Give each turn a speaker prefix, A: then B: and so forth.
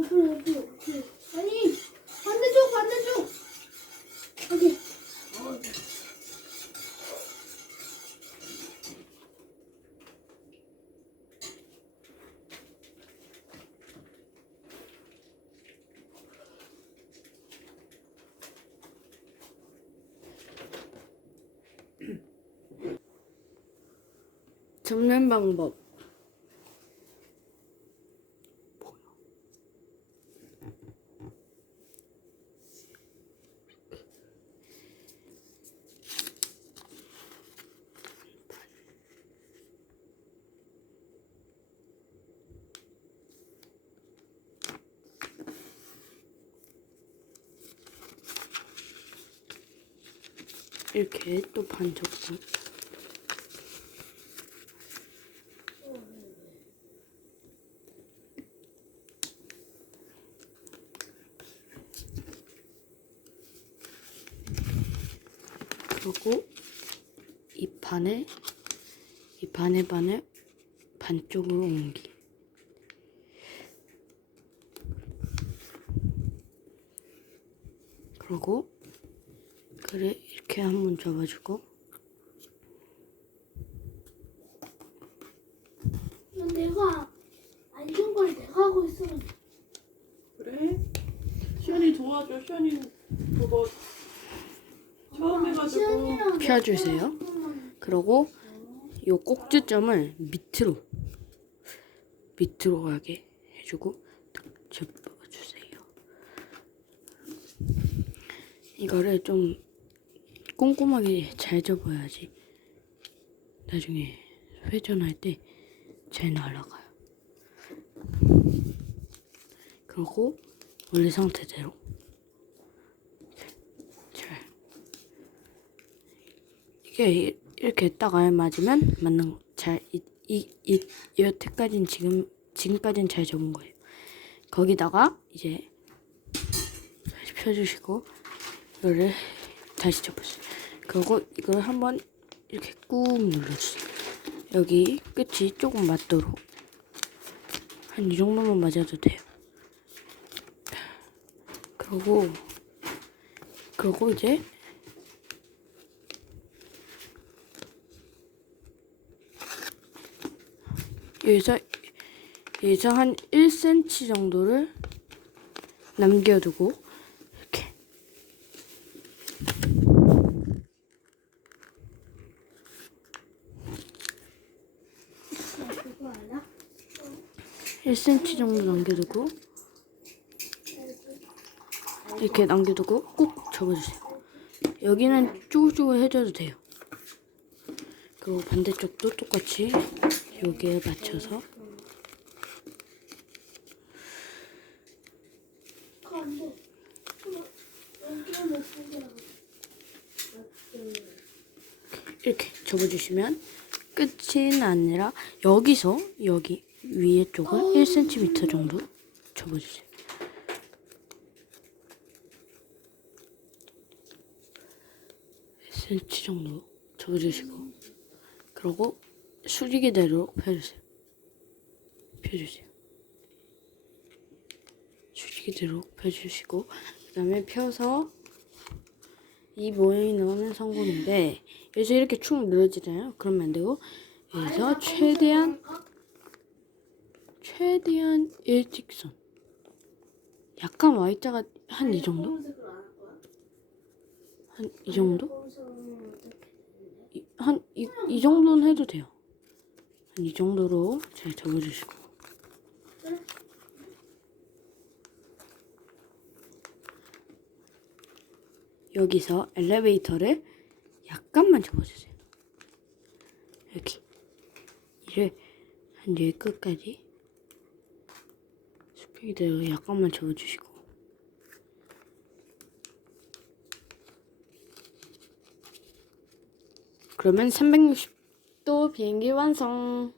A: 아니 반대쪽 반대쪽 어,
B: 접는 방법. 이렇게 또 반 접고 그리고 이 반에 이 반에 반에 반쪽으로 옮기. 그리고 그래 이렇게 한번 접어주고
A: 이건 내가 안준 걸 내가 하고 있어
C: 그래? 시연이 도와줘. 시연이 그거 처음 해가지고
B: 펴주세요. 그리고 요 꼭지점을 밑으로 밑으로 가게 해주고 접어주세요. 이거를 좀 꼼꼼하게 잘 접어야지 나중에 회전할 때 잘 날아가요. 그리고 원래 상태대로 잘 이게 이- 이렇게 딱 알맞으면 맞는 거. 잘, 이, 이, 이, 여태까지는 지금, 지금까지는 잘 접은 거예요. 거기다가 이제 다시 펴주시고, 이거를 다시 접으세요. 그리고 이걸 한번 이렇게 꾹 눌러주세요. 여기 끝이 조금 맞도록. 한 이 정도만 맞아도 돼요. 그리고, 그리고 이제 여기서 여기서 한 1cm 정도를 남겨두고 이렇게
A: 나 그거 알아?
B: 1cm 정도 남겨두고 이렇게 남겨두고 꼭 접어주세요. 여기는 쭈글쭈글 해줘도 돼요. 그리고 반대쪽도 똑같이 여기에 맞춰서 이렇게 접어주시면 끝이 아니라 여기서 여기 위에 쪽을 1cm 정도 접어주세요. cm 정도 접어주시고 그리고 수리기대로 펴주세요. 펴주세요. 수리기대로 펴주시고 그 다음에 펴서 이 모양이 나오면 성공인데 여기서 이렇게 축 늘어지잖아요. 그러면 안 되고 여기서 최대한 최대한 일직선 약간 Y자가 한 이 정도? 한 이 정도? 한 이 이 정도는 해도 돼요. 한 이 정도로 잘 접어주시고 여기서 엘리베이터를 약간만 접어주세요. 여기 이를 한 여기 끝까지 스피드로 약간만 접어주시고 그러면 360도 비행기 완성.